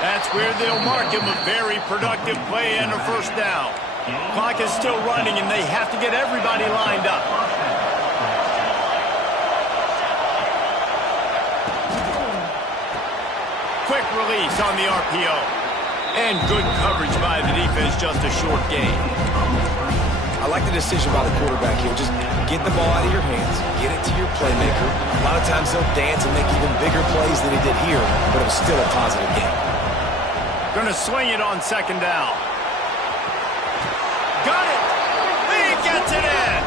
That's where they'll mark him. A very productive play and a first down. Clock is still running, and they have to get everybody lined up. Quick release on the RPO. And good coverage by the defense, just a short gain. I like the decision by the quarterback here. Just get the ball out of your hands, get it to your playmaker. A lot of times he'll dance and make even bigger plays than he did here, but it was still a positive game. Going to swing it on second down. Got it! gets it in.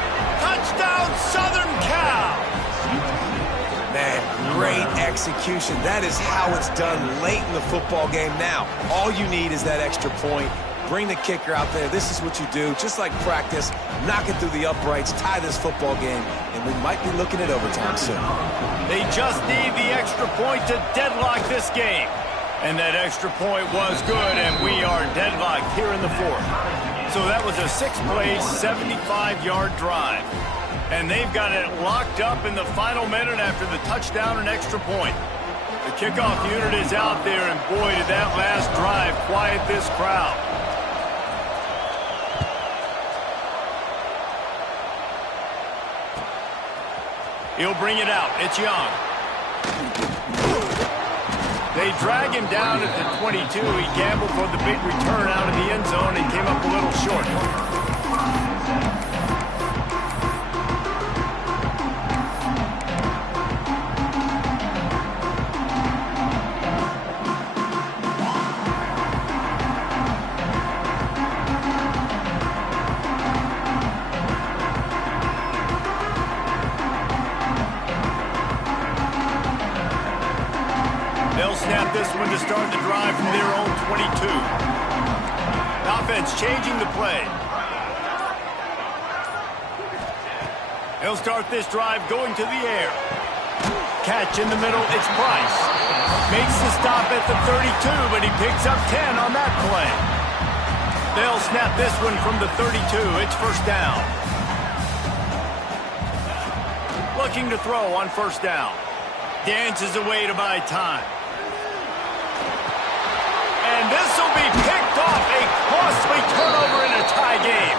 Touchdown, Southern Cal. Man, great execution. That is how it's done late in the football game now. All you need is that extra point. Bring the kicker out there. This is what you do. Just like practice, knock it through the uprights, tie this football game, and we might be looking at overtime soon. They just need the extra point to deadlock this game. And that extra point was good, and we are deadlocked here in the fourth. So that was a 6-play, 75-yard drive. And they've got it locked up in the final minute after the touchdown and extra point. The kickoff unit is out there, and boy, did that last drive quiet this crowd. He'll bring it out. It's Young. They drag him down at the 22. He gambled for the big return out of the end zone and came up a little short. They'll snap this one to start the drive from their own 22. Offense changing the play. He'll start this drive going to the air. Catch in the middle, it's Price. Makes the stop at the 32, but he picks up 10 on that play. They'll snap this one from the 32. It's first down. Looking to throw on first down. Dances away to buy time. And this will be picked off. A costly turnover in a tie game.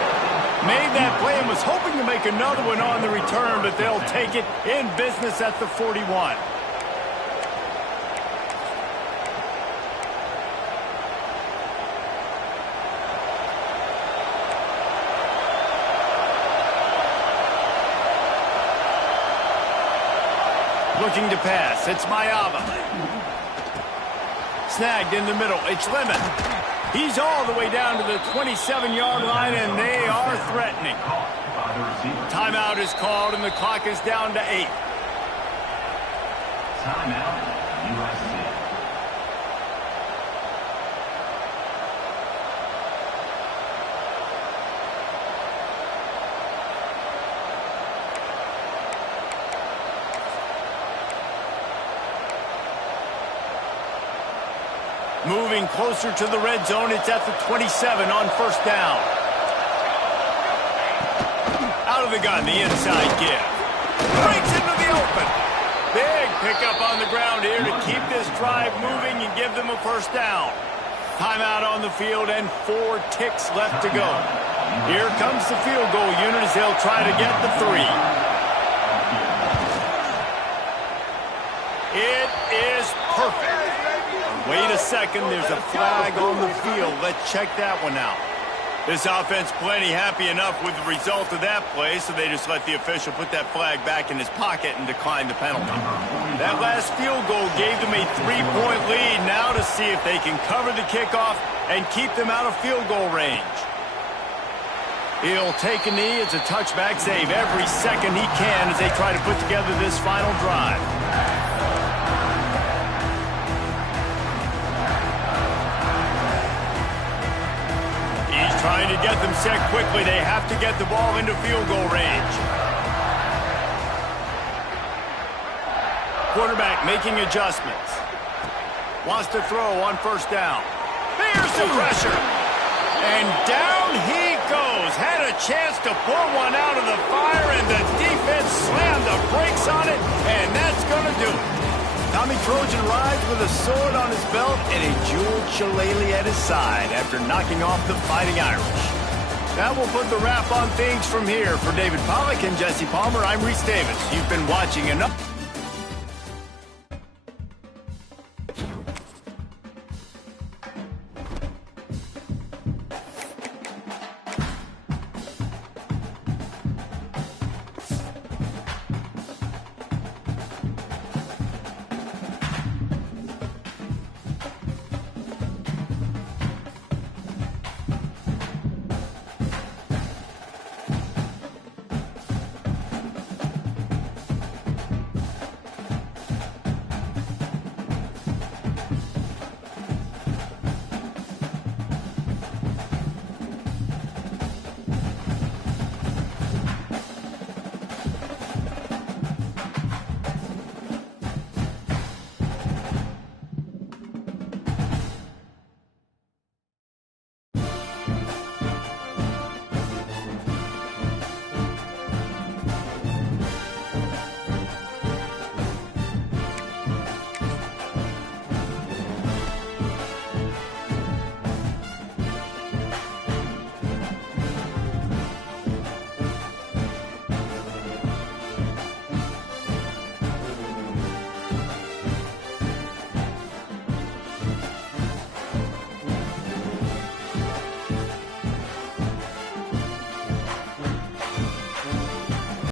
Made that play and was hoping to make another one on the return, but they'll take it in business at the 41. Looking to pass. It's Mayava. Snagged in the middle. It's Lemon. He's all the way down to the 27-yard line, and they are threatening. Timeout is called, and the clock is down to 8. Timeout, USC. Moving closer to the red zone, it's at the 27 on first down. Out of the gun, the inside give. Breaks into the open. Big pickup on the ground here to keep this drive moving and give them a first down. Timeout on the field and 4 ticks left to go. Here comes the field goal unit as they'll try to get the 3. It is perfect. Wait a second, there's a flag on the field. Let's check that one out. This offense plenty happy enough with the result of that play, so they just let the official put that flag back in his pocket and decline the penalty. That last field goal gave them a 3-point lead. Now to see if they can cover the kickoff and keep them out of field goal range. He'll take a knee. It's a touchback save every second he can as they try to put together this final drive. Trying to get them set quickly. They have to get the ball into field goal range. Quarterback making adjustments. Wants to throw on first down. There's the pressure. And down he goes. Had a chance to pull one out of the fire, and the defense slammed the brakes on it, and that's going to do it. Tommy Trojan rides with a sword on his belt and a jeweled shillelagh at his side after knocking off the Fighting Irish. That will put the wrap on things from here. For David Pollack and Jesse Palmer, I'm Reese Davis. You've been watching enough.